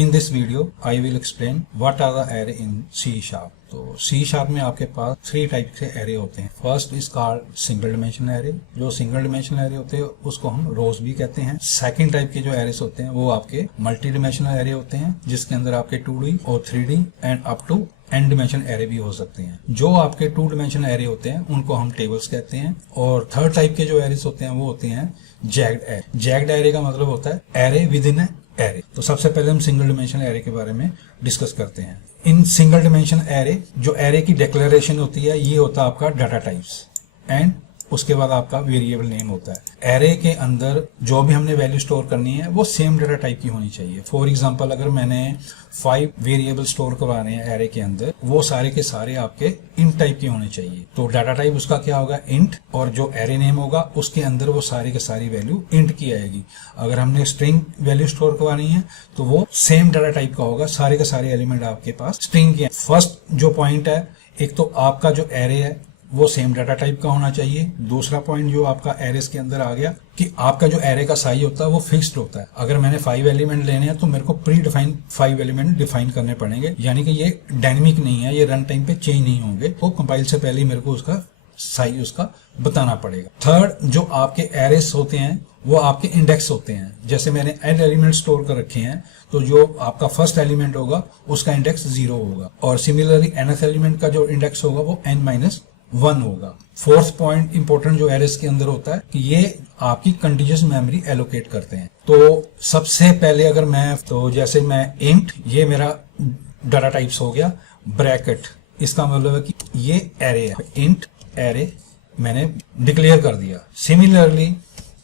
In this video, I will explain what are the array in C#. तो C# में आपके पास 3 type के array होते हैं। First is called single dimensional array. जो सिंगल डिमेंशनल एरे होते हैं उसको हम रोज भी कहते हैं। सेकंड टाइप के जो एरेस होते हैं वो आपके मल्टी डिमेंशनल एरे होते हैं, जिसके अंदर आपके 2D और 3D and up to n dimension array भी हो सकते हैं। जो आपके 2 डिमेंशनल एरे होते हैं उनको हम टेबल्स कहते हैं। और थर्ड टाइप के जो एरेस होते हैं वो होते हैं जैग्ड एरे। जैग्ड एरे का मतलब होता है एरे विद इन एरे। तो सबसे पहले हम सिंगल डिमेंशनल एरे के बारे में डिस्कस करते हैं। इन सिंगल डिमेंशन एरे, जो एरे की डिक्लेरेशन होती है, ये होता है आपका डाटा टाइप्स एंड उसके बाद आपका वेरिएबल नेम होता है। एरे के अंदर जो भी हमने वैल्यू स्टोर करनी है वो सेम डाटा टाइप की होनी चाहिए। फॉर एग्जांपल, अगर मैंने 5 वेरिएबल स्टोर करवाने हैं एरे के अंदर, वो सारे के सारे आपके इंट टाइप के होने चाहिए। तो डाटा टाइप उसका क्या होगा, इंट, और जो एरे नेम होगा उसके अंदर वो सारी के सारी वैल्यू इंट की आएगी। अगर हमने स्ट्रिंग वैल्यू स्टोर करवानी है तो वो सेम डाटा टाइप का होगा, सारे के सारे एलिमेंट आपके पास स्ट्रिंग के। फर्स्ट जो पॉइंट है, एक तो आपका जो एरे है वो सेम डाटा टाइप का होना चाहिए। दूसरा पॉइंट जो आपका एरेस के अंदर आ गया कि आपका जो एरे का साइज होता है वो फिक्स्ड होता है। अगर मैंने 5 एलिमेंट लेने हैं तो मेरे को प्री डिफाइन 5 एलिमेंट डिफाइन करने पड़ेंगे, यानी कि ये डायनेमिक नहीं है, ये रन टाइम पे चेंज नहीं होंगे। तो कंपाइल से पहले मेरे को उसका साइज उसका बताना पड़ेगा। थर्ड, जो आपके एरेस होते हैं वो आपके इंडेक्स होते हैं। जैसे मैंने n एलिमेंट स्टोर कर रखे हैं तो जो आपका फर्स्ट एलिमेंट होगा उसका इंडेक्स 0 होगा, और सिमिलरली nth एलिमेंट का जो इंडेक्स होगा वो n-1 होगा। फोर्थ पॉइंट इंपॉर्टेंट जो एरेस के अंदर होता है कि ये आपकी कंटीन्यूअस मेमोरी एलोकेट करते हैं। तो सबसे पहले अगर मैं, तो जैसे मैं इंट, ये मेरा डाटा टाइप्स हो गया, ब्रैकेट, इसका मतलब है कि ये एरे है। इंट एरे मैंने डिक्लेयर कर दिया। सिमिलरली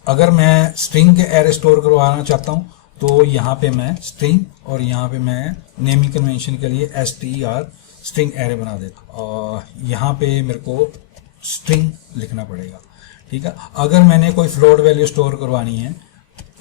अगर मैं स्ट्रिंग के एरे स्टोर करवाना चाहता हूं तो यहाँ पे मैं स्ट्रिंग, और यहाँ पे मैं नेमिंग कन्वेंशन के लिए str स्ट्रिंग एरे बना देता, और यहाँ पे मेरे को स्ट्रिंग लिखना पड़ेगा। ठीक है। अगर मैंने कोई फ्लोट वैल्यू स्टोर करवानी है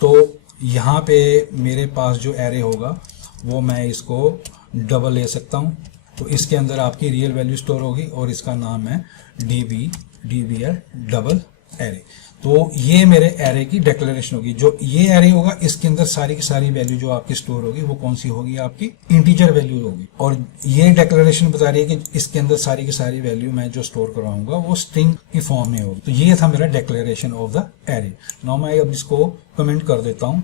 तो यहाँ पे मेरे पास जो एरे होगा वो मैं इसको डबल ले सकता हूँ। तो इसके अंदर आपकी रियल वैल्यू स्टोर होगी और इसका नाम है dbl डबल एरे। तो ये मेरे एरे की डिक्लेरेशन होगी। जो ये एरे होगा इसके अंदर सारी की सारी वैल्यू जो आपकी स्टोर होगी वो कौन सी होगी, आपकी इंटीजर वैल्यू होगी। और ये डिक्लेरेशन बता रही है कि इसके अंदर सारी की सारी वैल्यू मैं जो स्टोर करवाऊंगा वो स्ट्रिंग की फॉर्म में होगी। तो ये था मेरा declaration of the array. Now मैं अब इसको कमेंट कर देता हूं।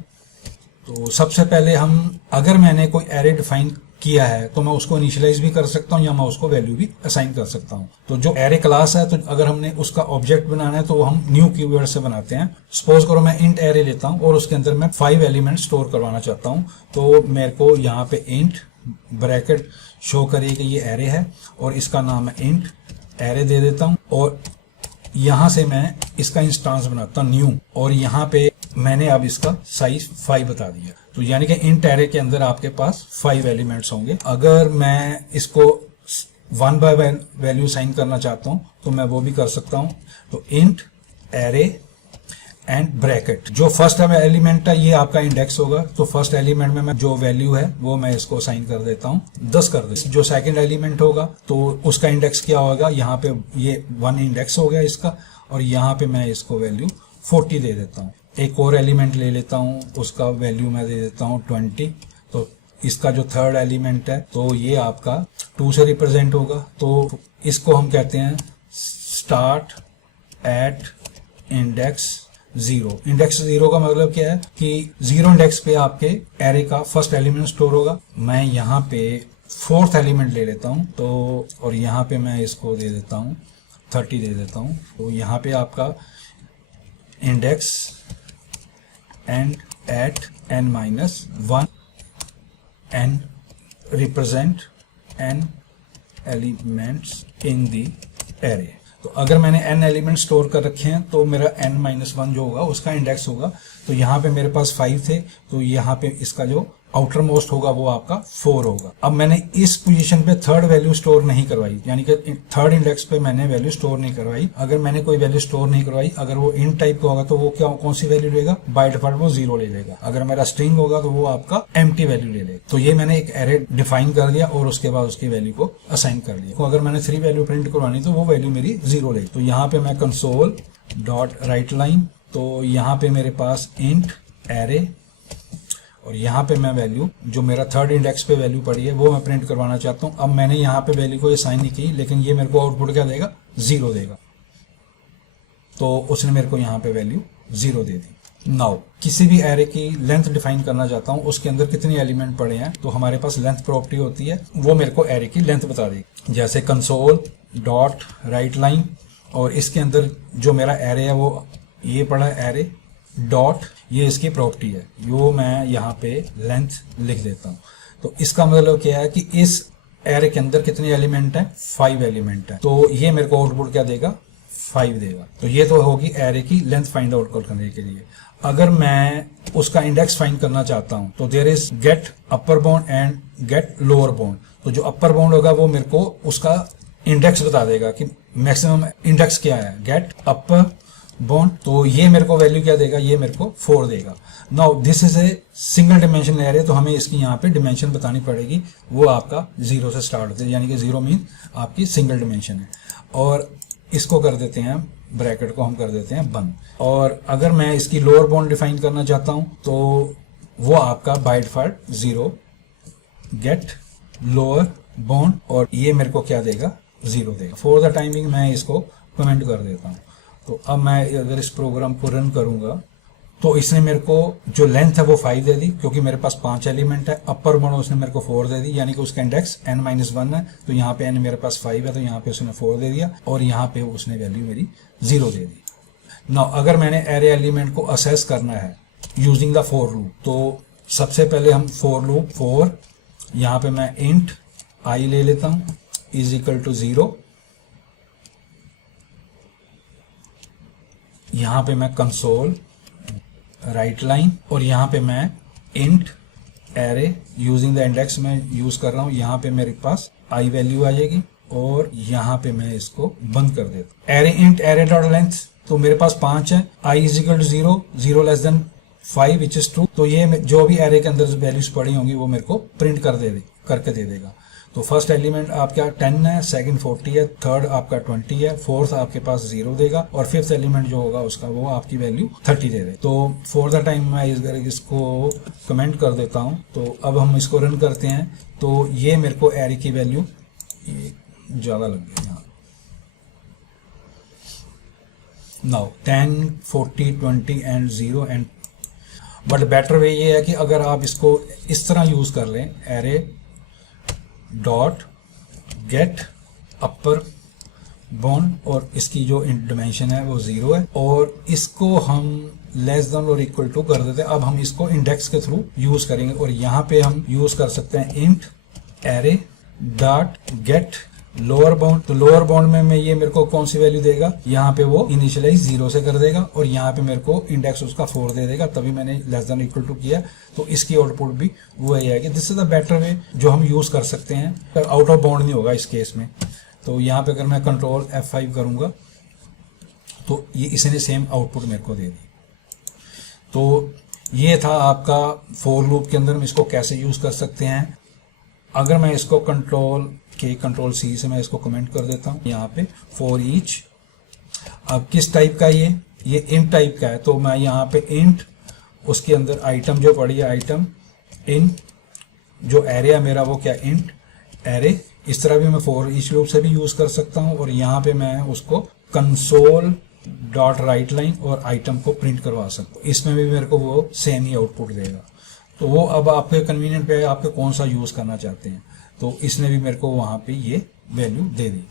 तो सबसे पहले हम, अगर मैंने कोई एरे डिफाइन किया है तो मैं उसको इनिशियलाइज भी कर सकता हूं या मैं उसको वैल्यू भी असाइन कर सकता हूं। तो जो एरे क्लास है, तो अगर हमने उसका ऑब्जेक्ट बनाना है तो वो हम न्यू कीवर्ड से बनाते हैं। सपोज करो मैं इंट एरे लेता हूं और उसके अंदर मैं 5 एलिमेंट स्टोर करवाना चाहता हूं, तो मेरे को यहाँ पे इंट ब्रैकेट शो करिए कि ये एरे है और इसका नाम है इंट एरे दे देता हूं, और यहां से मैं इसका इंस्टांस बनाता हूं न्यू, और यहाँ पे मैंने अब इसका साइज 5 बता दिया। तो यानी कि इंट एरे के अंदर आपके पास 5 एलिमेंट्स होंगे। अगर मैं इसको 1 बाय वैल्यू साइन करना चाहता हूं तो मैं वो भी कर सकता हूं। तो इंट एरे एंड ब्रैकेट, जो फर्स्ट एलिमेंट है ये आपका इंडेक्स होगा, तो फर्स्ट एलिमेंट में मैं जो वैल्यू है वो मैं इसको साइन कर देता हूं 10 कर देता हूं। जो सेकंड एलिमेंट होगा तो उसका इंडेक्स क्या होगा, यहाँ पे ये 1 इंडेक्स हो गया इसका, और यहाँ पे मैं इसको वैल्यू 40 दे देता हूँ। एक और एलिमेंट ले लेता हूँ, उसका वैल्यू मैं दे देता हूँ 20। तो इसका जो थर्ड एलिमेंट है तो ये आपका 2 से रिप्रेजेंट होगा, तो इसको हम कहते हैं स्टार्ट एट इंडेक्स 0। इंडेक्स 0 का मतलब क्या है कि 0 इंडेक्स पे आपके एरे का फर्स्ट एलिमेंट स्टोर होगा। मैं यहाँ पे 4th एलिमेंट ले लेता हूँ, तो और यहाँ पे मैं इसको दे देता हूँ 30 दे देता हूँ। तो यहाँ पे आपका index end at n-1 n represent n elements in the array. तो अगर मैंने n एलिमेंट स्टोर कर रखे हैं तो मेरा n-1 जो होगा उसका इंडेक्स होगा। तो यहाँ पे मेरे पास 5 थे, तो यहाँ पे इसका जो आउटर मोस्ट होगा वो आपका 4 होगा। अब मैंने इस पोजीशन पे थर्ड वैल्यू स्टोर नहीं करवाई, यानी कि थर्ड इंडेक्स पे मैंने वैल्यू स्टोर नहीं करवाई। अगर मैंने कोई वैल्यू स्टोर नहीं करवाई, अगर वो इंट टाइप का होगा तो वो क्या, कौन सी वैल्यू लेगा, बाय डिफॉल्ट वो 0 ले लेगा। अगर मेरा स्ट्रिंग होगा तो वो आपका एम्प्टी वैल्यू ले लेगा। तो ये मैंने एक एरे डिफाइन कर दिया और उसके बाद उसकी वैल्यू को असाइन कर लिया। तो अगर मैंने 3 वैल्यू प्रिंट करवानी तो वो वैल्यू मेरी 0 लेगी। तो यहाँ पे मैं कंसोल डॉट राइट लाइन, तो यहाँ पे मेरे पास इंट एरे और यहाँ पे मैं वैल्यू जो मेरा थर्ड इंडेक्स पे वैल्यू पड़ी है वो मैं प्रिंट करवाना चाहता हूँ। अब मैंने यहाँ पे वैल्यू को असाइन नहीं की, लेकिन ये मेरे को आउटपुट क्या देगा, 0 देगा। तो उसने मेरे को यहाँ पे वैल्यू 0 दे दी। नाउ किसी भी एरे की लेंथ डिफाइन करना चाहता हूँ, उसके अंदर कितने एलिमेंट पड़े हैं, तो हमारे पास लेंथ प्रॉपर्टी होती है, वो मेरे को एरे की लेंथ बता देगी। जैसे कंसोल डॉट राइट लाइन, और इसके अंदर जो मेरा एरे है वो ये पड़ा है एरे डॉट, ये इसकी प्रॉपर्टी है, यो मैं यहाँ पे लेंथ लिख देता हूँ। तो इसका मतलब क्या है कि इस एरे के अंदर कितने एलिमेंट हैं, 5 एलिमेंट हैं। तो ये मेरे को आउटपुट क्या देगा, 5 देगा। तो ये तो होगी एरे की लेंथ फाइंड आउट करने के लिए। अगर मैं उसका इंडेक्स फाइंड करना चाहता हूं तो there is get upper bound and get lower bound. तो जो अपर बाउंड होगा वो मेरे को उसका इंडेक्स बता देगा कि मैक्सिमम इंडेक्स क्या है, गेट अपर बाउंड। तो ये मेरे को वैल्यू क्या देगा, ये मेरे को 4 देगा। Now this is a single dimension array, तो हमें इसकी यहाँ पे डिमेंशन बतानी पड़ेगी, वो आपका 0 से स्टार्ट होता है, यानी कि 0 मीन आपकी सिंगल डिमेंशन है। और इसको कर देते हैं, ब्रैकेट को हम कर देते हैं बंद। और अगर मैं इसकी लोअर बाउंड डिफाइन करना चाहता हूं तो वो आपका by default 0 get lower bound, और ये मेरे को क्या देगा, 0 देगा। फॉर द टाइमिंग मैं इसको कमेंट कर देता हूं। तो अब मैं अगर इस प्रोग्राम को रन करूंगा तो इसने मेरे को जो लेंथ है वो 5 दे दी, क्योंकि मेरे पास 5 एलिमेंट है। अपर बाउंड उसने मेरे को 4 दे दी, यानी कि उसका इंडेक्स n-1 है। तो यहाँ पे n मेरे पास 5 है, तो यहाँ पे उसने 4 दे दिया, और यहाँ पे उसने वैल्यू मेरी 0 दे दी। नाउ अगर मैंने एरे एलिमेंट को असेस करना है यूजिंग द फॉर लूप, तो सबसे पहले हम फॉर लूप फॉर, यहाँ पे मैं इंट i ले लेता हूँ इज इक्वल टू 0। यहाँ पे मैं कंसोल राइट लाइन, और यहाँ पे मैं int array using the index में यूज कर रहा हूँ। यहाँ पे मेरे पास आई वैल्यू आ जाएगी, और यहाँ पे मैं इसको बंद कर देता हूँ। Array int array dot length, तो मेरे पास 5 है, I is equal to 0, 0 less than 5 which is true. तो ये जो भी एरे के अंदर वैल्यूज पड़ी होंगी वो मेरे को प्रिंट करके दे देगा। तो फर्स्ट एलिमेंट आपका 10 है, सेकंड 40 है, थर्ड आपका 20 है, फोर्थ आपके पास 0 देगा, और फिफ्थ एलिमेंट जो होगा उसका वो आपकी वैल्यू 30 दे दे। तो फॉर द टाइम मैं इसको कमेंट कर देता हूं। तो अब हम इसको रन करते हैं, तो ये मेरे को एरे की वैल्यू ज्यादा लग गई यहाँ। Now 10, 40, 20 and 0 and, but better way ये है कि अगर आप इसको इस तरह यूज कर लें, array dot gate upper bound, और इसकी जो डिमेंशन है वो 0 है, और इसको हम लेस देन और इक्वल टू कर देते हैं। अब हम इसको इंडेक्स के थ्रू यूज करेंगे, और यहाँ पे हम यूज कर सकते हैं int array dot gate lower bound. तो लोअर बाउंड में ये मेरे को कौन सी वैल्यू देगा, यहाँ पे वो इनिशियलाइज 0 से कर देगा, और यहाँ पे मेरे को इंडेक्स उसका 4 दे देगा, तभी मैंने लेस देन इक्वल टू किया। तो इसकी आउटपुट भी वो ही आएगी। This is the better way जो हम यूज कर सकते हैं, पर आउट ऑफ बाउंड नहीं होगा इस केस में। तो यहाँ पे अगर मैं कंट्रोल F5 करूंगा तो ये इसने सेम आउटपुट मेरे को दे दी। तो ये था आपका फॉर लूप के अंदर हम इसको कैसे यूज कर सकते हैं। अगर मैं इसको कंट्रोल C से मैं इसको कमेंट कर देता हूँ यहाँ पे फॉर ईच। अब किस टाइप का ये इंट टाइप का है, तो मैं यहाँ पे इंट उसके अंदर आइटम जो पड़ी है, आइटम इन जो एरे है मेरा वो क्या, इंट एरे। इस तरह भी मैं फॉर ईच लूप से भी यूज कर सकता हूँ, और यहाँ पे मैं उसको कंसोल डॉट राइट लाइन और आइटम को प्रिंट करवा सकता हूँ। इसमें भी मेरे को वो सेम ही आउटपुट देगा। तो वो अब आपके कन्वीनियंट पे आपके कौन सा यूज करना चाहते हैं। तो इसने भी मेरे को वहां पे ये वैल्यू दे दी।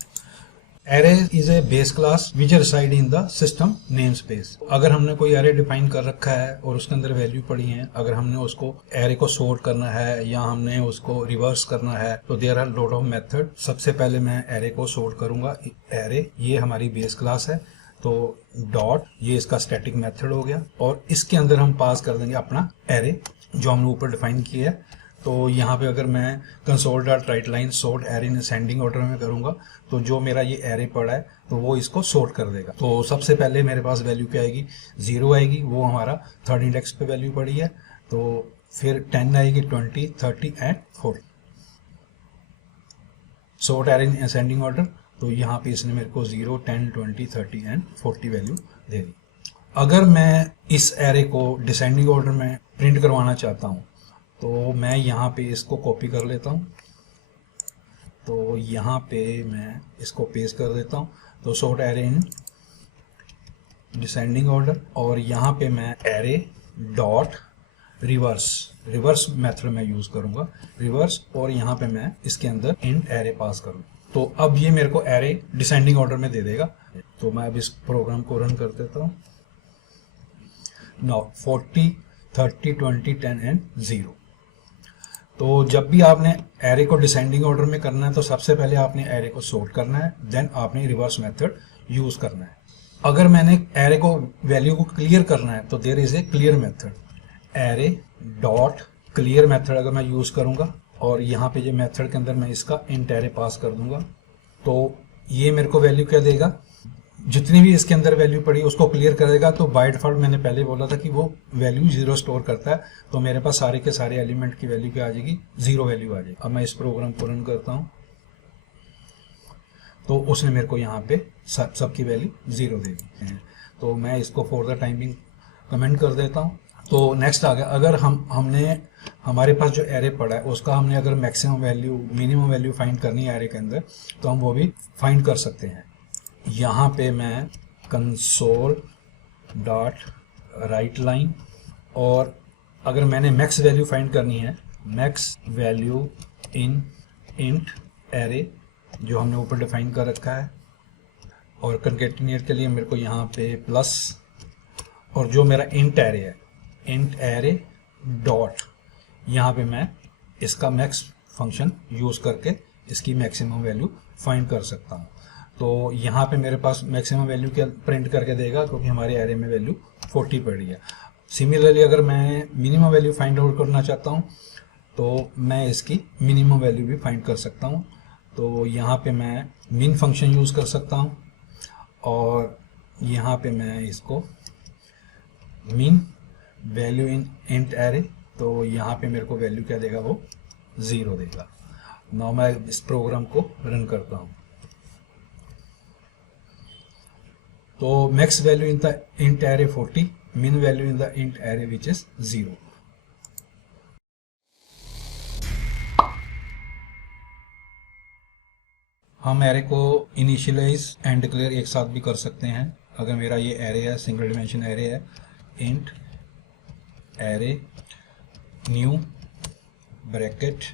Array is a base class which reside in the system name space. अगर हमने कोई एरे डिफाइन कर रखा है और उसके अंदर वैल्यू पड़ी है, अगर हमने उसको एरे को सॉर्ट करना है या हमने उसको रिवर्स करना है, तो there are lot of method. सबसे पहले मैं एरे को सॉर्ट करूंगा। एरे ये हमारी बेस क्लास है, तो डॉट ये इसका स्टैटिक मेथड हो गया, और इसके अंदर हम पास कर देंगे अपना एरे जो हमने ऊपर डिफाइन किया है। तो यहाँ पे अगर मैं console dot write line sort array in ascending order में करूंगा, तो जो मेरा ये एरे पड़ा है तो वो इसको सॉर्ट कर देगा। तो सबसे पहले मेरे पास वैल्यू क्या आएगी, 0 आएगी, वो हमारा थर्ड इंडेक्स पे वैल्यू पड़ी है। तो फिर 10 आएगी, 20, 30 and 40। Sort array in ascending order, तो यहाँ पे इसने मेरे को 0, 10, 20, 30 एंड 40 वैल्यू दे दी। अगर मैं इस एरे को डिसेंडिंग ऑर्डर में प्रिंट करवाना चाहता हूँ, तो मैं यहाँ पे इसको कॉपी कर लेता हूँ, तो यहाँ पे मैं इसको पेस्ट कर देता हूँ। तो sort array in descending order, और यहाँ पे मैं एरे डॉट रिवर्स मेथड में यूज करूंगा, रिवर्स, और यहाँ पे मैं इसके अंदर इंट एरे पास करूँ। तो अब ये मेरे को एरे डिसेंडिंग ऑर्डर में दे देगा। तो मैं अब इस प्रोग्राम को रन कर देता हूँ। Now 40 30 20 10 and 0। तो जब भी आपने एरे को डिसेंडिंग ऑर्डर में करना है तो सबसे पहले आपने एरे को सॉर्ट करना है, देन आपने रिवर्स मेथड यूज करना है। अगर मैंने एरे को वैल्यू को क्लियर करना है तो there is a clear method, array dot clear method अगर मैं यूज करूंगा, और यहाँ पे ये मेथड के अंदर मैं इसका इंट एरे पास कर दूंगा, तो ये मेरे को वैल्यू क्या देगा, जितनी भी इसके अंदर वैल्यू पड़ी उसको क्लियर करेगा। तो बाय डिफॉल्ट मैंने पहले बोला था कि वो वैल्यू 0 स्टोर करता है, तो मेरे पास सारे के सारे एलिमेंट की वैल्यू क्या आ जाएगी, 0 वैल्यू आ जाएगी। अब मैं इस प्रोग्राम को रन करता हूँ तो उसने मेरे को यहाँ पे सबकी वैल्यू 0 दे दी। तो मैं इसको फॉर द टाइमिंग कमेंट कर देता हूँ। तो नेक्स्ट आ गया, अगर हमने हमारे पास जो एरे पड़ा है उसका हमने अगर maximum value minimum value find करनी है एरे के अंदर, तो हम वो भी फाइंड कर सकते हैं। यहाँ पे मैं कंसोल डॉट राइट लाइन, और अगर मैंने मैक्स वैल्यू फाइंड करनी है, max value in int array जो हमने ऊपर डिफाइन कर रखा है, और कंकेटिनेट के लिए मेरे को यहाँ पे प्लस, और जो मेरा इंट एरे है, इंट एरे डॉट, यहाँ पे मैं इसका मैक्स फंक्शन यूज करके इसकी मैक्सिमम वैल्यू फाइंड कर सकता हूँ। तो यहाँ पे मेरे पास मैक्सिमम वैल्यू क्या प्रिंट करके देगा, क्योंकि हमारे एरे में वैल्यू 40 पड़ी है। सिमिलरली अगर मैं मिनिमम वैल्यू फाइंड आउट करना चाहता हूँ तो मैं इसकी मिनिमम वैल्यू भी फाइंड कर सकता हूँ। तो यहाँ पे मैं मिन फंक्शन यूज कर सकता हूँ, और यहाँ पे मैं इसको मिन वैल्यू इन इंट एरे, तो यहाँ पे मेरे को वैल्यू क्या देगा, वो 0 देगा। नाउ मैं इस प्रोग्राम को रन करता हूँ। तो max value in the int array 40, मिन value in the int array which is 0। हम एरे को इनिशियलाइज एंड डिक्लेयर एक साथ भी कर सकते हैं। अगर मेरा ये एरे है, सिंगल डिमेंशन एरे है, इंट एरे न्यू ब्रैकेट,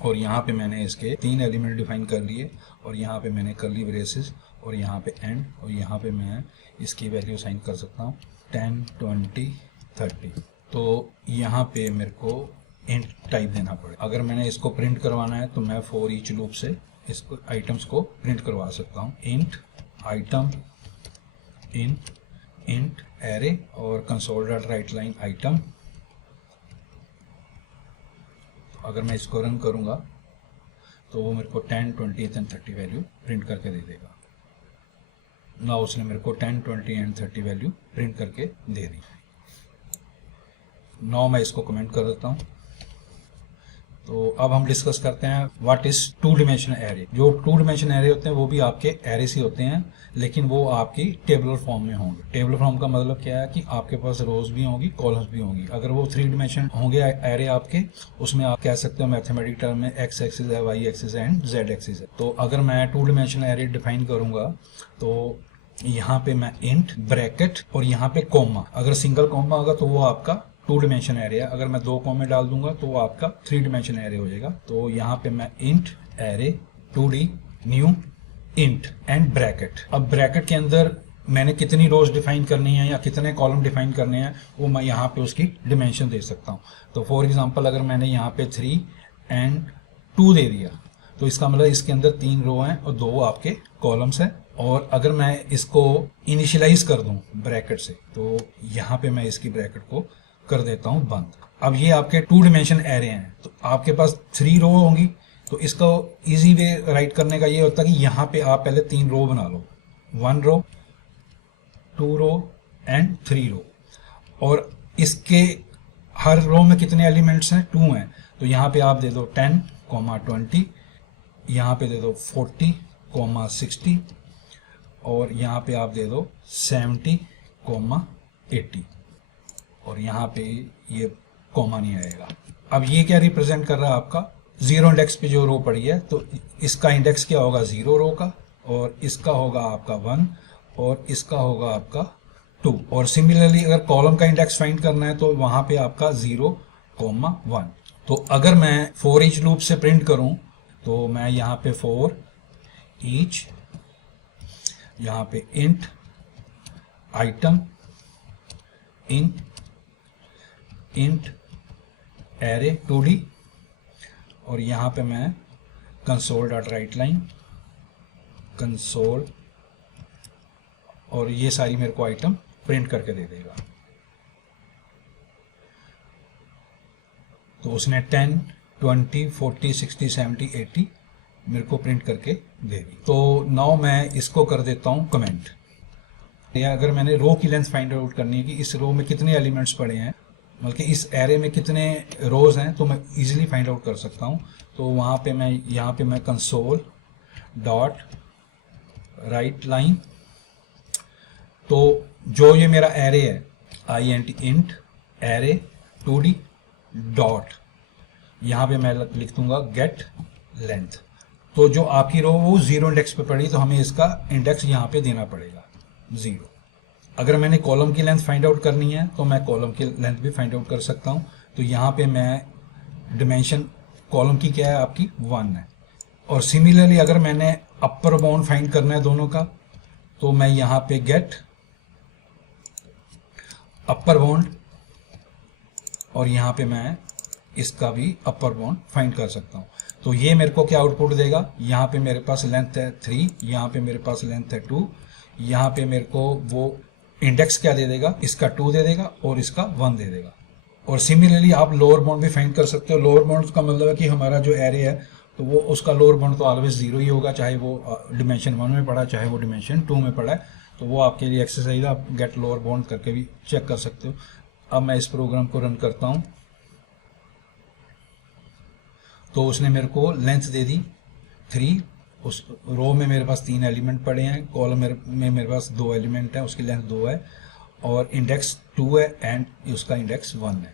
और यहाँ पे मैंने इसके 3 एलिमेंट डिफाइन कर लिए, और यहाँ पे मैंने कर्ली ब्रेसेस, और यहाँ पे एंड, और यहाँ पे मैं इसकी वैल्यू साइन कर सकता हूँ 10 20 30। तो यहाँ पे मेरे को इंट टाइप देना पड़ेगा। अगर मैंने इसको प्रिंट करवाना है तो मैं फॉर ईच लूप से इसको आइटम्स को प्रिंट करवा सकता हूँ। Int item in int array, और console dot write line item. अगर मैं इसको रन करूंगा तो वो मेरे को 10 20 एंड 30 वैल्यू प्रिंट करके दे देगा। ना उसने मेरे को 10 20 एंड 30 वैल्यू प्रिंट करके दे दी। नाउ मैं इसको कमेंट कर देता हूँ। तो अब हम डिस्कस करते हैं व्हाट इज 2 डिमेंशन एरे। जो 2 डिमेंशन एरे होते हैं वो भी आपके एरेस ही होते हैं, लेकिन वो आपकी टेबुलर फॉर्म में होंगे। टेबुलर फॉर्म का मतलब क्या है कि आपके पास रोज भी होंगी, कॉलम्स भी होंगी। अगर वो 3 डिमेंशन होंगे एरे आपके, उसमें आप कह सकते हो मैथमेटिक टर्म में एक्स एक्सिस है, वाई एक्सिस है एंड जेड एक्सिस है। तो अगर मैं 2 डिमेंशन एरे डिफाइन करूंगा तो यहाँ पे मैं इंट ब्रैकेट और यहाँ पे कॉमा, अगर सिंगल कॉमा होगा तो वो आपका 2 डिमेंशन एरे है। अगर मैं 2 कॉमे डाल दूंगा तो वो आपका 3 डिमेंशन एरे हो जाएगा। तो यहाँ पे मैं int array 2D new int and bracket. अब ब्रैकेट के अंदर मैंने कितनी रोज डिफाइन करनी है या कितने कॉलम डिफाइन करने हैं वो मैं यहाँ पे उसकी डिमेंशन दे सकता हूँ। तो फॉर एग्जांपल अगर मैंने यहाँ पे 3 एंड 2 दे दिया तो इसका मतलब इसके अंदर 3 रो हैं और 2 आपके कॉलम्स हैं। और अगर मैं इसको इनिशियलाइज कर दूं ब्रैकेट से तो यहाँ पे मैं इसकी ब्रैकेट को कर देता हूं बंद। अब ये आपके 2 डिमेंशन एरे हैं, तो आपके पास 3 रो होंगी। तो इसका इजी वे राइट करने का ये होता है कि यहाँ पे आप पहले 3 रो बना लो, 1 रो 2 रो एंड 3 रो। और इसके हर रो में कितने एलिमेंट्स हैं, 2 हैं। तो यहाँ पे आप दे दो 10, 20, यहाँ पे दे दो 40, 60 और यहाँ पे आप दे दो 70, 80 और यहाँ पे ये कॉमा नहीं आएगा। अब ये क्या रिप्रेजेंट कर रहा है आपका जीरो इंडेक्स पे जो रो पड़ी है, तो इसका इंडेक्स क्या होगा जीरो रो का, और इसका होगा आपका 1 और इसका होगा आपका 2। और सिमिलरली अगर कॉलम का इंडेक्स फाइंड करना है तो वहां पे आपका 0,1। तो अगर मैं फॉर ईच लूप से प्रिंट करूं तो मैं यहाँ पे फॉर ईच, यहाँ पे int item int array 2D, और यहाँ पे मैं console dot write line console, और ये सारी मेरे को आइटम प्रिंट करके दे देगा। तो उसने 10, 20, 40, 60, 70, 80 मेरे को प्रिंट करके दे दी। तो नाउ मैं इसको कर देता हूँ कमेंट। या अगर मैंने रो की लेंथ फाइंड आउट करनी है कि इस रो में कितने एलिमेंट्स पड़े हैं, बल्कि इस एरे में कितने रोज हैं, तो मैं इजीली फाइंड आउट कर सकता हूँ। तो वहाँ पे मैं यहाँ पे मैं कंसोल डॉट राइट लाइन, तो जो ये मेरा एरे है इंट एरे 2D डॉट, यहाँ पे मैं लिख दूंगा गेट लेंथ। तो जो आपकी रो वो जीरो इंडेक्स पे पड़ी, तो हमें इसका इंडेक्स यहाँ पे देना पड़ेगा 0। अगर मैंने कॉलम की लेंथ फाइंड आउट करनी है तो मैं कॉलम की लेंथ भी फाइंड आउट कर सकता हूँ। तो यहाँ पे मैं डिमेंशन कॉलम की क्या है आपकी 1 है। और सिमिलरली अगर मैंने अपर बाउंड फाइंड करना है दोनों का, तो मैं यहाँ पे गेट अपर बाउंड, और यहाँ पे मैं इसका भी अपर बाउंड फाइंड कर सकता हूँ। तो ये मेरे को क्या आउटपुट देगा, यहाँ पे मेरे पास लेंथ है 3, यहाँ पे मेरे पास लेंथ है 2, यहाँ पे मेरे को वो इंडेक्स क्या दे देगा, इसका 2 दे देगा और इसका 1 दे देगा। और सिमिलरली आप लोअर बाउंड भी फाइंड कर सकते हो। लोअर बाउंड का मतलब है कि हमारा जो एरे है तो वो उसका लोअर बाउंड तो ऑलवेज 0 ही होगा, चाहे वो डिमेंशन 1 में पड़ा चाहे वो डिमेंशन 2 में पड़ा है। तो वो आपके लिए एक्सरसाइज, आप गेट लोअर बाउंड करके भी चेक कर सकते हो। अब मैं इस प्रोग्राम को रन करता हूँ, तो उसने मेरे को लेंथ दे दी 3। उस रो में मेरे पास 3 एलिमेंट पड़े हैं, कॉलम में मेरे पास 2 एलिमेंट हैं, उसकी लेंथ 2 है, और इंडेक्स 2 है एंड उसका इंडेक्स 1 है।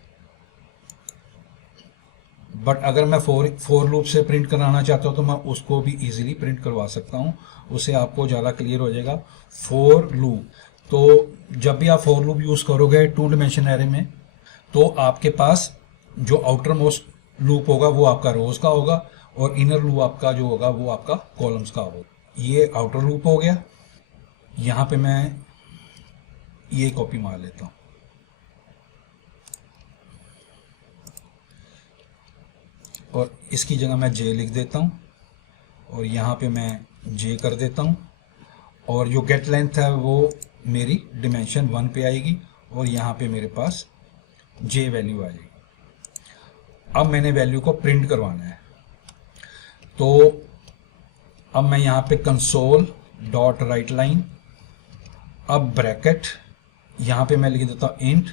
बट अगर मैं फोर लूप से प्रिंट कराना चाहता हूं तो मैं उसको भी इजीली प्रिंट करवा सकता हूं, उससे आपको ज़्यादा क्लियर हो जाएगा। फोर लूप, तो जब भी आप फोर लूप यूज़ करोगे 2 डिमेंशन एरे में, तो आपके पास जो आउटर मोस्ट लूप होगा वो आपका रोज का होगा, और इनर लूप आपका जो होगा वो आपका कॉलम्स का होगा। ये आउटर लूप हो गया। यहाँ पे मैं ये कॉपी मार लेता हूँ, और इसकी जगह मैं जे लिख देता हूँ, और यहाँ पे मैं जे कर देता हूँ, और जो गेट लेंथ है वो मेरी डिमेंशन 1 पे आएगी, और यहाँ पे मेरे पास जे वैल्यू आ जाएगी। अब मैंने वैल्यू को प्रिंट करवाना है, तो अब मैं यहाँ पे कंसोल डॉट राइट लाइन, अब ब्रैकेट, यहाँ पे मैं लिख देता हूँ इंट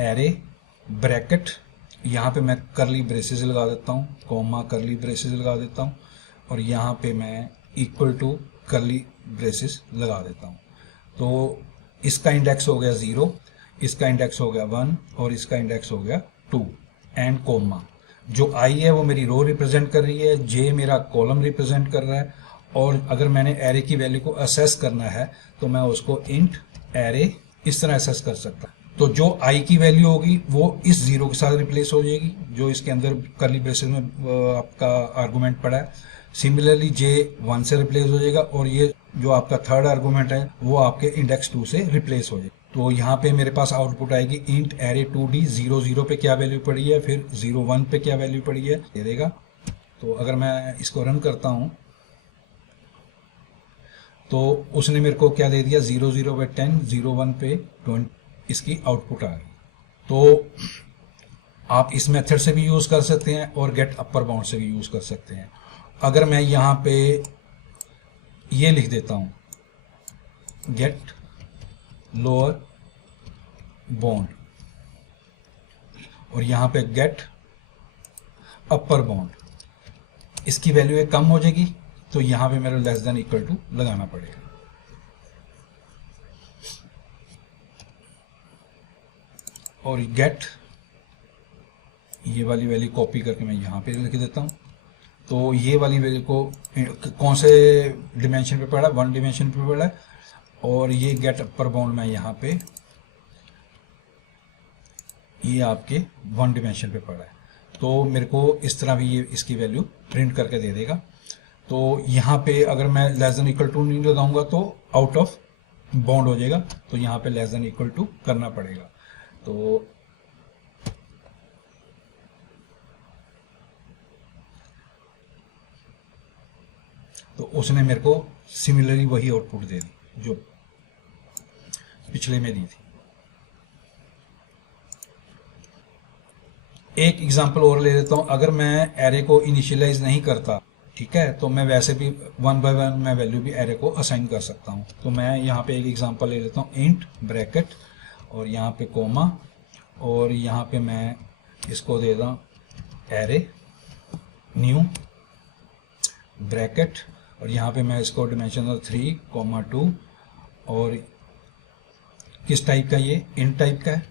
एरे ब्रैकेट, यहाँ पे मैं करली ब्रेसेस लगा देता हूँ, कॉमा करली ब्रेसेस लगा देता हूँ, और यहाँ पे मैं इक्वल टू करली ब्रेसेस लगा देता हूँ। तो इसका इंडेक्स हो गया 0, इसका इंडेक्स हो गया 1, और इसका इंडेक्स हो गया 2 एंड कॉमा। जो आई है वो मेरी रो रिप्रेजेंट कर रही है, जे मेरा कॉलम रिप्रेजेंट कर रहा है, और अगर मैंने एरे की वैल्यू को असेस करना है तो मैं उसको इंट एरे इस तरह असेस कर सकता हूँ। तो जो आई की वैल्यू होगी वो इस 0 के साथ रिप्लेस हो जाएगी, जो इसके अंदर करली ब्रेसेस में आपका आर्गूमेंट पड़ा है। सिमिलरली जे 1 से रिप्लेस हो जाएगा, और ये जो आपका थर्ड आर्गूमेंट है वो आपके इंडेक्स 2 से रिप्लेस हो जाएगा। तो यहाँ पे मेरे पास आउटपुट आएगी इंट एरे 2D 0 0 पे क्या वैल्यू पड़ी है, फिर 0 1 पे क्या वैल्यू पड़ी है दे देगा। तो अगर मैं इसको रन करता हूँ तो उसने मेरे को क्या दे दिया, 0 0 पे 10, 0 1 पे 20, इसकी आउटपुट आ गई। तो आप इस मेथड से भी यूज़ कर सकते हैं और गेट अपर बाउंड से भी यूज़ कर सकते हैं। अगर मैं यहाँ पे ये लिख देता हूँ गेट लोअर बाउंड, और यहाँ पे गेट अपर बाउंड, इसकी वैल्यू एक कम हो जाएगी, तो यहाँ पे मेरे लेस देन इक्वल टू लगाना पड़ेगा। और गेट ये वाली वैल्यू कॉपी करके मैं यहाँ पे लिख देता हूँ। तो ये वाली वैल्यू को कौन से डिमेंशन पे पड़ा है, 1 डिमेंशन पे पड़ा है, और ये गेट अपर बाउंड में यहाँ पे ये आपके 1 डिमेंशन पे पड़ा है। तो मेरे को इस तरह भी ये इसकी वैल्यू प्रिंट करके दे देगा। तो यहाँ पे अगर मैं लेस देन इक्वल टू नहीं लगाऊंगा तो आउट ऑफ बाउंड हो जाएगा, तो यहाँ पे लेस देन इक्वल टू करना पड़ेगा। तो उसने मेरे को सिमिलरली वही आउटपुट दे दी जो पिछले में दी थी। एक एग्जांपल और ले लेता हूं। अगर मैं एरे को इनिशियलाइज नहीं करता, ठीक है, तो मैं वैसे भी 1 बाय 1 मैं वैल्यू भी एरे को असाइन कर सकता हूं। तो मैं यहाँ पे एक एग्जांपल ले लेता हूं, इंट ब्रैकेट और यहाँ पे कोमा, और यहाँ पे मैं इसको दे दूं एरे न्यू ब्रैकेट, और यहाँ पे मैं इसको डिमेंशनल 3,2, और किस टाइप का, ये इंट टाइप का है,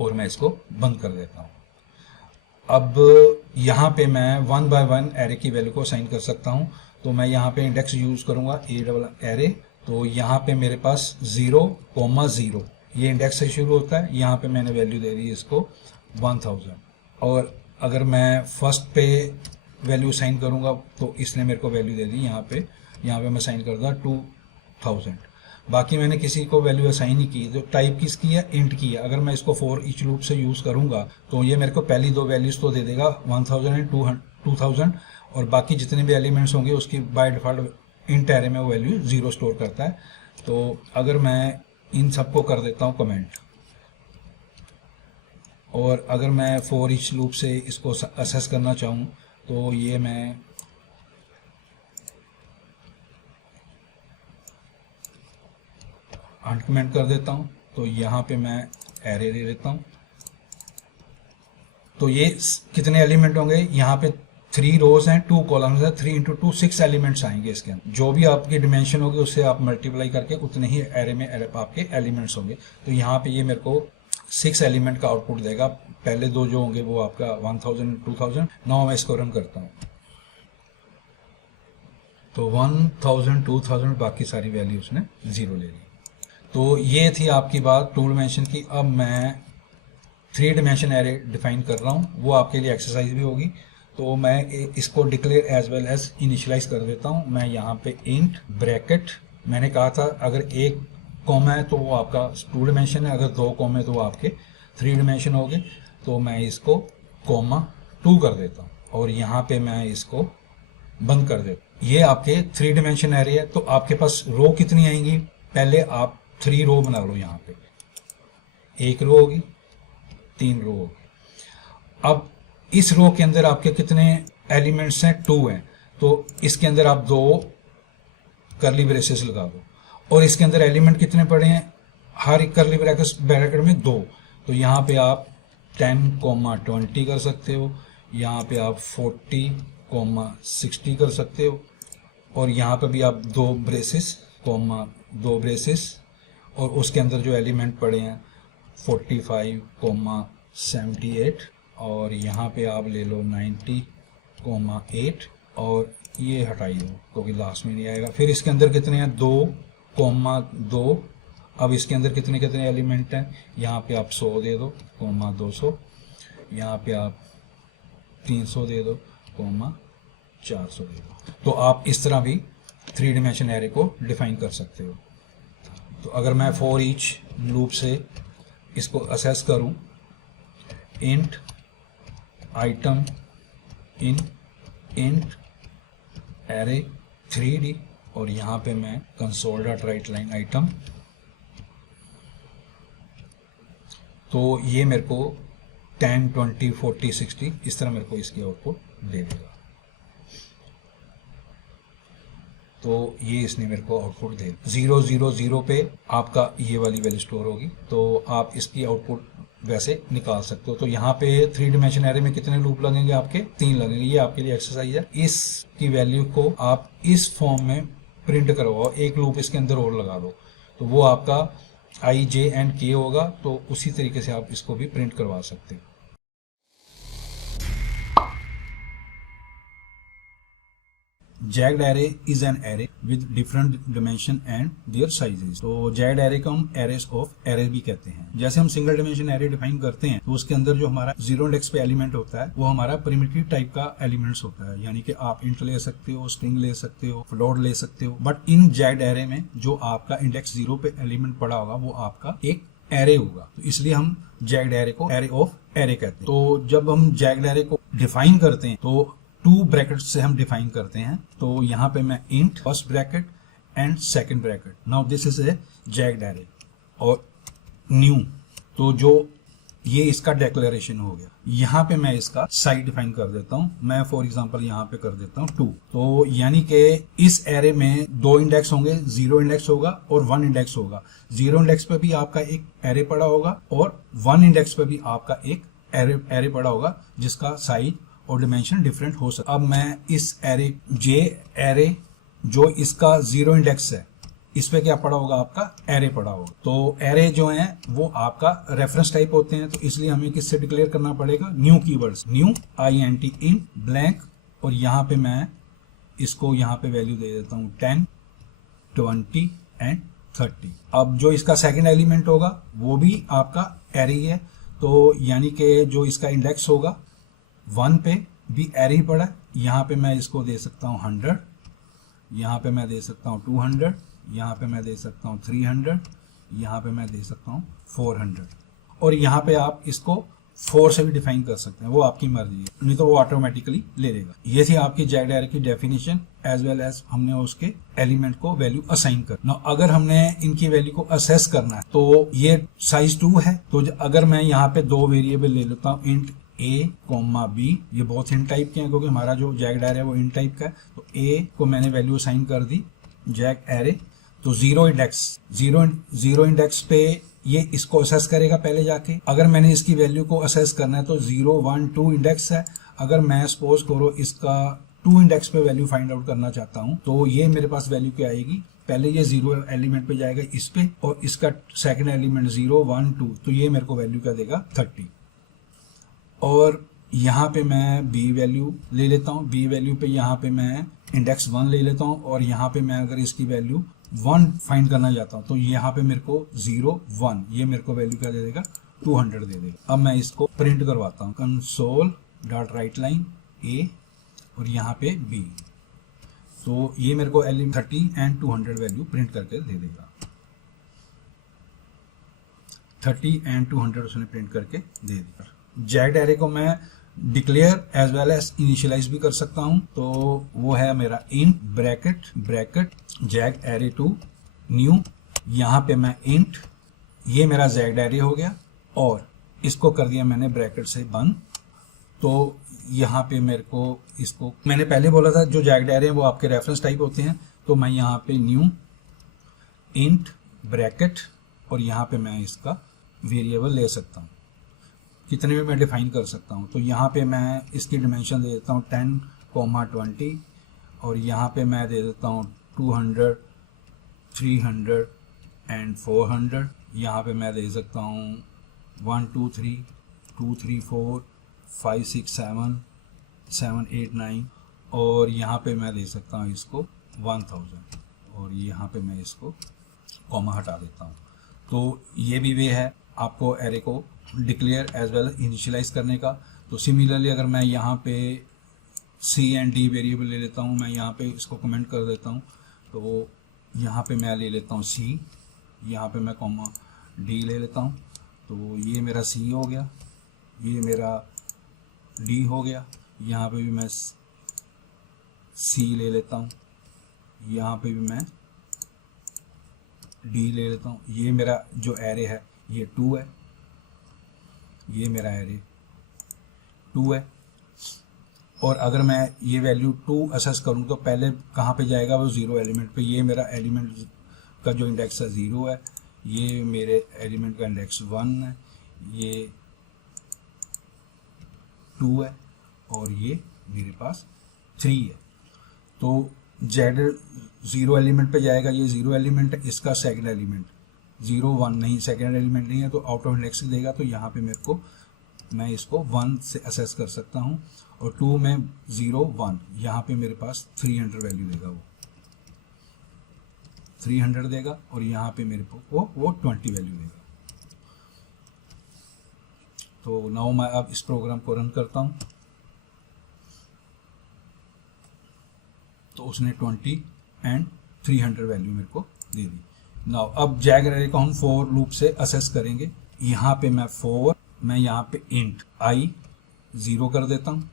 और मैं इसको बंद कर देता हूँ। अब यहाँ पे मैं 1 बाय 1 एरे की वैल्यू को असाइन कर सकता हूँ। तो मैं यहाँ पे इंडेक्स यूज करूँगा ए डबल एरे। तो यहाँ पे मेरे पास 0,0 ये इंडेक्स से शुरू होता है। यहाँ पे मैंने वैल्यू दे दी इसको 1000, और अगर मैं फर्स्ट पे वैल्यू असाइन करूँगा तो इसने मेरे को वैल्यू दे दी यहाँ पे मैं असाइन कर दूँ 2000। बाकी मैंने किसी को वैल्यू असाइन नहीं की। जो टाइप किसकी है, इंट की है। अगर मैं इसको फॉर ईच लूप से यूज करूंगा तो ये मेरे को पहली 2 वैल्यूज तो दे देगा 1000 एंड 2000, और बाकी जितने भी एलिमेंट्स होंगे उसकी बाय डिफॉल्ट इंट एरे में वो वैल्यू 0 स्टोर करता है। तो अगर मैं इन सबको कर देता हूँ कमेंट, और अगर मैं फॉर ईच लूप से इसको असेस करना चाहूँ तो ये मैं अनकमेंट कर देता हूं। तो यहाँ पे मैं एरे ले लेता हूं। तो ये कितने एलिमेंट होंगे, यहाँ पे 3 रोज हैं, 2 कॉलम्स है, 3 × 2 6 एलिमेंट्स आएंगे इसके अंदर। जो भी आपकी डिमेंशन होगी उससे आप मल्टीप्लाई करके उतने ही एरे में आपके एलिमेंट्स होंगे। तो यहाँ पे ये मेरे को 6 एलिमेंट का आउटपुट देगा। पहले 2 जो होंगे वो आपका 1000 2000। नाउ मैं इसको रन करता हूँ तो 1000 2000 बाकी सारी वैल्यू उसने 0 ले ली। तो ये थी आपकी बात 2 डिमेंशन की। अब मैं 3 डिमेंशन एरे डिफाइन कर रहा हूँ, वो आपके लिए एक्सरसाइज भी होगी। तो मैं इसको declare as well as initialise कर देता हूँ। मैं यहाँ पे इंट ब्रैकेट, मैंने कहा था अगर 1 कॉमा है तो वो आपका 2 डिमेंशन है, अगर 2 कॉमा है तो वो आपके 3 डिमेंशन हो गए। तो मैं इसको कोमा 2 कर देता हूँ, और यहाँ पे मैं इसको बंद कर देता हूँ। ये आपके 3 डिमेंशन एरे है। तो आपके पास रो कितनी आएंगी, पहले आप 3 रो बना लो। यहाँ पे 1 रो होगी, 3 रो होगी। अब इस रो के अंदर आपके कितने एलिमेंट्स हैं, 2 हैं। तो इसके अंदर आप 2 करली ब्रेसेस लगा दो, और इसके अंदर एलिमेंट कितने पड़े हैं, हर एक करली ब्रैकेट में 2। तो यहाँ पे आप 10,20 कर सकते हो, यहाँ पे आप 40,60 कर सकते हो, और यहाँ पे भी आप 2 ब्रेसेस, और उसके अंदर जो एलिमेंट पड़े हैं 45,78, और यहाँ पे आप ले लो 90,8, और ये हटाइए क्योंकि लास्ट में नहीं आएगा। फिर इसके अंदर कितने हैं, 2,2। अब इसके अंदर कितने कितने एलिमेंट हैं, यहाँ पे आप 100 दे दो, 200, यहाँ पे आप 300 दे दो, 400 दे दो। तो आप इस तरह भी 3 डिमेंशन एरे को डिफाइन कर सकते हो। तो अगर मैं फॉर ईच लूप से इसको असेस करूं, int item in int array 3D, और यहाँ पे मैं console dot write line item, तो ये मेरे को 10, 20, 40, 60 इस तरह मेरे को इसकी आउटपुट दे देगा। तो ये इसने मेरे को आउटपुट दे 0 0 0 पे आपका ये वाली वैल्यू स्टोर होगी। तो आप इसकी आउटपुट वैसे निकाल सकते हो। तो यहाँ पे 3 डिमेंशन एरे में कितने लूप लगेंगे, आपके 3 लगेंगे। ये आपके लिए एक्सरसाइज है। इसकी वैल्यू को आप इस फॉर्म में प्रिंट करवाओ, एक लूप इसके अंदर और लगा दो, तो वो आपका I, J and K होगा। तो उसी तरीके से आप इसको भी प्रिंट करवा सकते हो। Jagged array is an array with different dimension and their sizes. तो जैग्ड एरे को हम एरेस ऑफ एरे भी कहते हैं। जैसे हम सिंगल डिमेंशन एरे डिफाइन करते हैं तो उसके अंदर जो हमारा जीरो इंडेक्स पे एलिमेंट होता है वो हमारा प्रिमिटिव टाइप का एलिमेंट्स होता है, यानी कि आप इंट ले सकते हो, स्ट्रिंग ले सकते हो, फ्लोट ले सकते हो। बट इन जैग्ड एरे में जो आपका इंडेक्स 0 पे एलिमेंट पड़ा होगा वो आपका एक एरे होगा, तो इसलिए हम जैग्ड एरे को एरे ऑफ एरे कहते हैं। तो जब हम जैग्ड एरे को डिफाइन करते हैं तो 2 ब्रैकेट से हम डिफाइन करते हैं। तो यहाँ पे मैं int first bracket and second bracket, now this is a jagged array. और न्यू, तो जो ये इसका डेक्लेरेशन हो गया। यहाँ पे मैं इसका साइज डिफाइन कर देता हूँ। मैं फॉर एग्जांपल यहाँ पे कर देता हूँ 2। तो यानी कि इस एरे में 2 इंडेक्स होंगे, 0 इंडेक्स होगा और 1 इंडेक्स होगा। 0 इंडेक्स पे भी आपका एक एरे पड़ा होगा और 1 इंडेक्स पे भी आपका एक एरे पड़ा होगा जिसका साइज और डिमेंशन डिफरेंट हो सकता। अब मैं इस एरे एरे जो इसका 0 इंडेक्स है इस पे क्या पड़ा होगा, आपका एरे पड़ा होगा। तो एरे जो है वो आपका रेफरेंस टाइप होते हैं, तो इसलिए हमें किससे डिक्लेयर करना पड़ेगा, new keywords, new INT in blank. और यहाँ पे मैं इसको यहाँ पे वैल्यू दे देता हूँ 10, 20 एंड 30। अब जो इसका सेकंड एलिमेंट होगा वो भी आपका एरे ही है, तो यानी कि जो इसका इंडेक्स होगा 1 पे भी एरे ही पड़ा है। यहाँ पे मैं इसको दे सकता हूँ 100, यहाँ पे मैं दे सकता हूँ 200, यहाँ पे मैं दे सकता हूँ 300, यहाँ पे मैं दे सकता हूँ 400। और यहाँ पे आप इसको 4 से भी डिफाइन कर सकते हैं, वो आपकी मर्जी है, नहीं तो वो ऑटोमेटिकली ले लेगा। ये थी आपकी जैग्ड एरे की डेफिनेशन एज वेल एज हमने उसके एलिमेंट को वैल्यू असाइन करना। अगर हमने इनकी वैल्यू को असेस करना है तो ये साइज 2 है। तो अगर मैं यहाँ पे 2 वेरिएबल ले लेता हूँ, इंट A, B, ये बहुत हिंट टाइप के हैं क्योंकि हमारा जो जैग्ड एरे है वो इंट टाइप का है। तो A को मैंने वैल्यू असाइन कर दी जैग्ड एरे। तो 0 इंडेक्स पे ये इसको असेस करेगा पहले जाके। अगर मैंने इसकी वैल्यू को असेस करना है तो 0, 1, 2 इंडेक्स है। अगर मैं सपोज करो इसका 2 इंडेक्स पे वैल्यू फाइंड आउट करना चाहता हूँ तो ये मेरे पास वैल्यू क्या आएगी, पहले ये 0 एलिमेंट पे जाएगा इस पे और इसका सेकंड एलिमेंट 0, 1, 2, तो ये मेरे को वैल्यू क्या देगा 30। और यहाँ पे मैं B वैल्यू ले लेता हूँ। B वैल्यू पे यहाँ पे मैं इंडेक्स 1 ले लेता हूँ और यहाँ पे मैं अगर इसकी वैल्यू 1 फाइंड करना चाहता हूँ तो यहाँ पे मेरे को 0, 1, ये मेरे को वैल्यू क्या दे देगा 200 दे देगा। अब मैं इसको प्रिंट करवाता हूँ, console.writeline A और यहाँ पे B। तो ये मेरे को 30 एंड 200 वैल्यू प्रिंट करके दे देगा। 30 एंड 200 उसने प्रिंट करके दे दिया। जैग्ड एरे को मैं declare as well as initialize भी कर सकता हूं, तो वो है मेरा int bracket jagged array two new. यहाँ पे मैं इंट, ये मेरा जैग्ड एरे हो गया और इसको कर दिया मैंने ब्रैकेट से बंद। तो यहाँ पे मेरे को इसको मैंने पहले बोला था जो जैग्ड एरे हैं वो आपके रेफरेंस टाइप होते हैं, तो मैं यहाँ पे न्यू इंट ब्रैकेट और यहाँ पे मैं इसका वेरिएबल ले सकता हूँ, कितने भी मैं डिफाइन कर सकता हूँ। तो यहाँ पे मैं इसकी डिमेंशन दे देता हूँ 10, 20 और यहाँ पे मैं दे देता हूँ 200, 300 एंड 400। यहाँ पे मैं दे सकता हूँ 1, 2, 3, 2, 3, 4, 5, 6, 7, 8, 9 और यहाँ पे मैं दे सकता हूँ इसको 1000 और यहाँ पे मैं इसको कॉमा हटा देता हूँ। तो ये भी वे है आपको एरे को डिक्लेयर एज वेल इनिशियलाइज करने का। तो सिमिलरली अगर मैं यहाँ पे C एंड D वेरिएबल ले लेता हूँ, मैं यहाँ पे इसको कमेंट कर देता हूँ, तो यहाँ पे मैं ले लेता हूँ C, यहाँ पे मैं कॉमा D ले लेता हूँ, तो ये मेरा C हो गया, ये मेरा D हो गया, यहाँ पे भी मैं C ले लेता हूँ, यहाँ पे भी मैं D ले लेता हूँ। ये मेरा जो एरे है ये 2 है, ये मेरा एरे 2 है। और अगर मैं ये वैल्यू 2 असेस करूँ तो पहले कहाँ पे जाएगा, वो 0 एलिमेंट पे। ये मेरा एलिमेंट का जो इंडेक्स है 0 है, ये मेरे एलिमेंट का इंडेक्स 1 है, ये 2 है और ये मेरे पास 3 है। तो जेड 0 एलिमेंट पे जाएगा, ये 0 एलिमेंट है, इसका सेकंड एलिमेंट 0, 1 नहीं, सेकंड एलिमेंट नहीं है तो आउट ऑफ इंडेक्स देगा। तो यहाँ पे मेरे को मैं इसको 1 से असेस कर सकता हूँ और 2 में 0 1, यहाँ पे मेरे पास 300 वैल्यू देगा, वो 300 देगा, और यहाँ पे मेरे को वो 20 वैल्यू देगा। तो नाउ मैं अब इस प्रोग्राम को रन करता हूँ, तो उसने 20 एंड 300 वैल्यू मेरे को दे दी। नाउ अब जैग एरे को हम फॉर लूप से असेस करेंगे। यहाँ पे मैं यहाँ पे इंट आई 0 कर देता हूँ,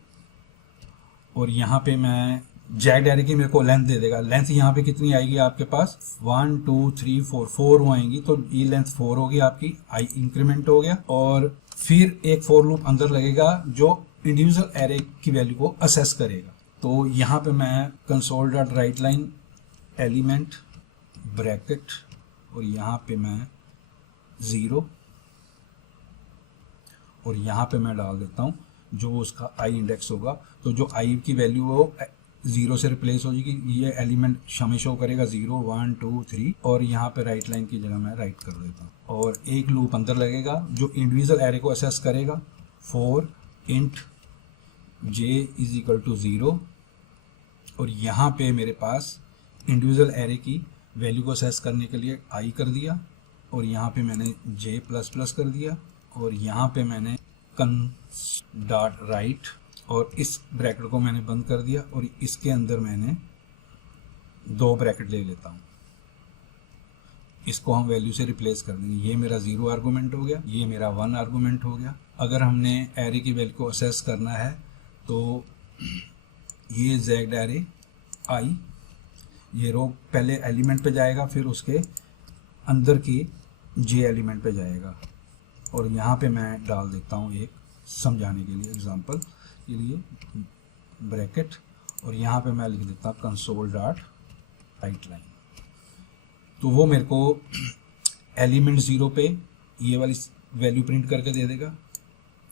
और यहाँ पे मैं जैग एरे की मेरे को लेंथ दे देगा। लेंथ यहाँ पे कितनी आएगी आपके पास, 1 2 3 4 वो आएंगी, तो ये लेंथ 4 होगी आपकी, आई इंक्रीमेंट हो गया। और फिर एक फॉर लूप अंदर लगेगा जो इंडिविजुअल एरे की वैल्यू को असेस करेगा। तो यहाँ पे मैं console dot write line element bracket, और यहाँ पे मैं 0, और यहाँ पे मैं डाल देता हूँ जो उसका आई इंडेक्स होगा। तो जो आई की वैल्यू वो 0 से रिप्लेस हो जाएगी, ये एलिमेंट हमें शो करेगा 0 1 2 3, और यहाँ पे राइट लाइन की जगह मैं राइट कर देता हूँ। और एक लूप अंदर लगेगा जो इंडिविजुअल एरे को असेस करेगा, for int j is equal to 0, और यहाँ पे मेरे पास इंडिविजुअल एरे की वैल्यू को असेस करने के लिए आई कर दिया, और यहाँ पे मैंने j प्लस प्लस कर दिया, और यहाँ पे मैंने कंस डॉट राइट, और इस ब्रैकेट को मैंने बंद कर दिया, और इसके अंदर मैंने 2 ब्रैकेट ले लेता हूँ। इसको हम वैल्यू से रिप्लेस कर देंगे। ये मेरा 0 आर्गूमेंट हो गया, ये मेरा 1 आर्गूमेंट हो गया। अगर हमने एरे की वैल्यू को असेस करना है तो ये जेड एरे आई, ये रो पहले एलिमेंट पे जाएगा, फिर उसके अंदर की जे एलिमेंट पे जाएगा। और यहाँ पे मैं डाल देता हूँ एक समझाने के लिए, एग्जांपल के लिए ब्रैकेट, और यहाँ पे मैं लिख देता हूँ कंसोल डॉट राइट लाइन। तो वो मेरे को एलिमेंट 0 पे ये वाली वैल्यू प्रिंट करके दे देगा,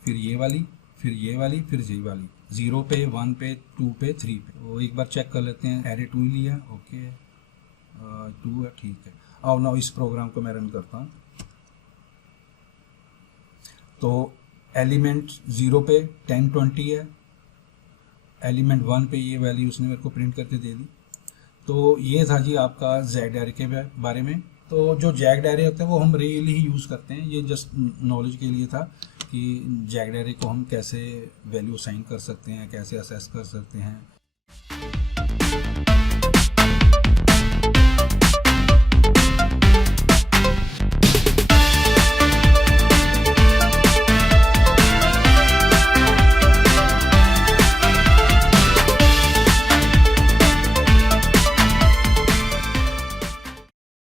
फिर ये वाली, फिर ये वाली, फिर ये वाली, 0 पे 1 पे 2 पे 3 पे। वो एक बार चेक कर लेते हैं, एरे 2 लिया, ओके 2 है, ठीक है। अब नाउ इस प्रोग्राम को मैं रन करता हूँ। तो एलिमेंट 0 पे 10 20 है, एलिमेंट 1 पे ये वैल्यू उसने मेरे को प्रिंट करके दे दी। तो ये था जी आपका जेड एरे के बारे में। तो जो जैग्ड एरे होते हैं वो हम रियली ही यूज़ करते हैं, ये जस्ट नॉलेज के लिए था कि जैग्ड एरे को हम कैसे वैल्यू असाइन कर सकते हैं, कैसे असेस कर सकते हैं।